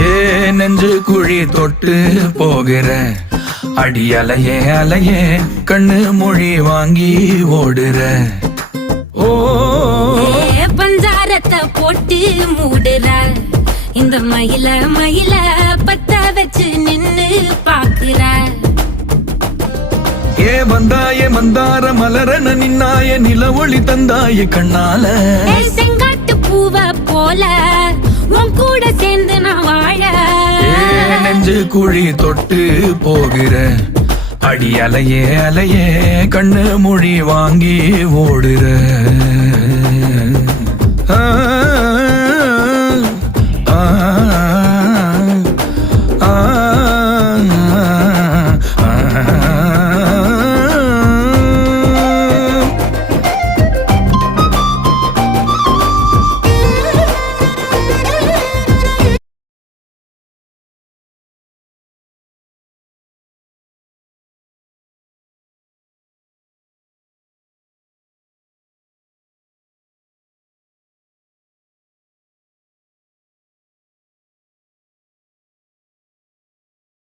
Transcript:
ஏ நெஞ்சு குழி தொட்டு போகிற அடி அலையே அலையே கண்ணு மொழி வாங்கி ஓடுற. ஓ பஞ்சாரத்தை போட்டு மூடுற இந்த மயில மயில பத்த வச்சு நின்னு பாக்குற. ஏ வந்தாய மந்தார மலரன நின்னாய நில ஒளி தந்தாய கண்ணால. செங்காட்டு பூவ போல உன் கூட சேர்ந்து நான் வாழ. நெஞ்சு குழி தொட்டு போகிற அடி அலையே அலையே கண்ணு மொழி வாங்கி ஓடுற. ஆ ஆ